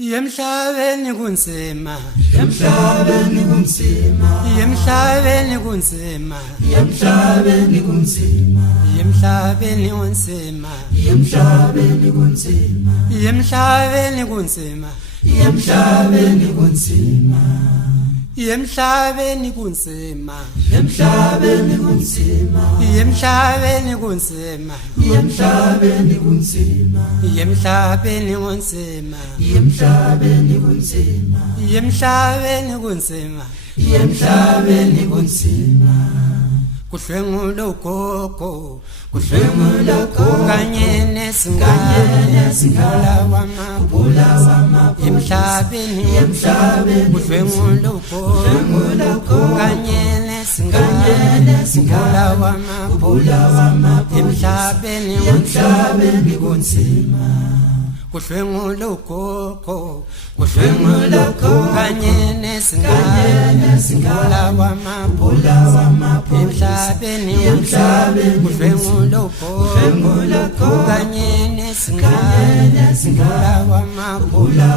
Yemhlabeni kunzima, Yemhlabeni kunzima, yemhlabeni kunzima, Yemhlabeni kunzima, yemhlabeni kunzima, Yemhlabeni kunzima, yemhlabeni kunzima, Yemhlabeni kunzima, yemhlabeni kunzima, Yemhlabeni kunzima, yemhlabeni kunzima, Yemhlabeni kunzima, yemhlabeni kunzima, Yemhlabeni kunzima, yemhlabeni kunzima, Yemhlabeni kunzima, kuhlwengula ugogo, kuhlwengula ugogo, kanye nesingane, Bula wamabhuza, emhlabeni kuhlwengula ugogo, kanye nesingane, Bula wamabhuza, emhlabeni Yemhlabeni kunzima, kuhlwengula ugogo, kuhlwengula ugogo, kanye nesingane, Bula wamabhuza, emhlabeni kuhlwengula ugogo, kanye nesingane, Bula wamabhuza,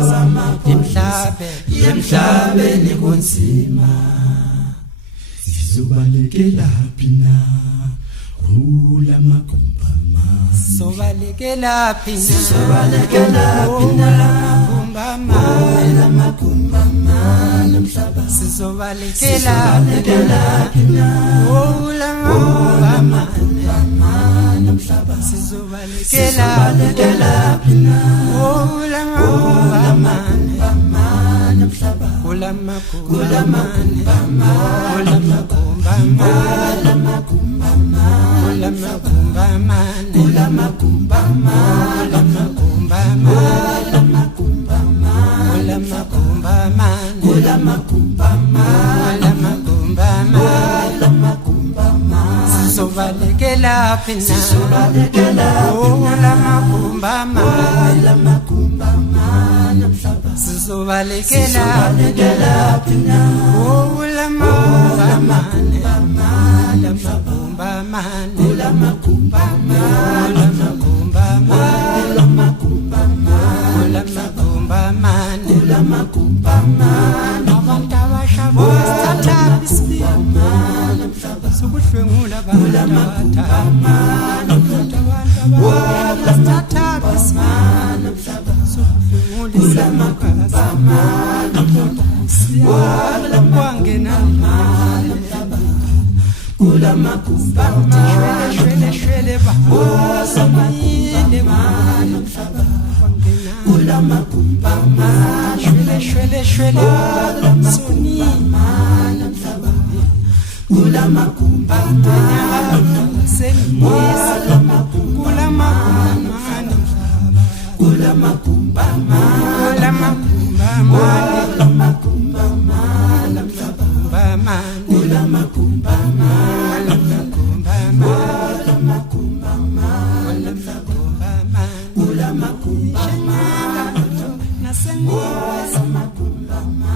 emhlabeni Yemhlabeni kunzima. Sizobalekela phina kula magumbama, sobalekela phina, sizobalekela phina kula magumbama nomhlaba, sizobalekela phina kula magumbama, nomhlaba, sizobalekela phina kula magumbama, nomhlaba, kula magumbama, kula magumbama, kula magumbama, kula magumbama, kula magumbama, kula magumbama, sizobalekela phina sizobalekela kula magumbama, kula magumbama nomhlaba, sizobalekela phina kula magumbama, kula magumbama, kula magumbama, kula magumbama, abantu abashabo sithatha isibima sokuhlwengula abantu sithatha isibima sokuhlwengula isibima kwangena kula magumbama, shwele ba samile nomhlaba kwangena kula magumbama, shwele sonima nomhlaba kula magumbama, senisa kula magumbama nomhlaba kula magumbama, kula magumbama nomhlaba, bama kula magumbama, kula magumbama nasenisa magumbama,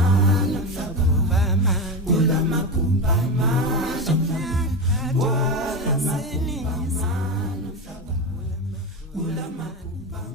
kula magumbama, kula magumbama.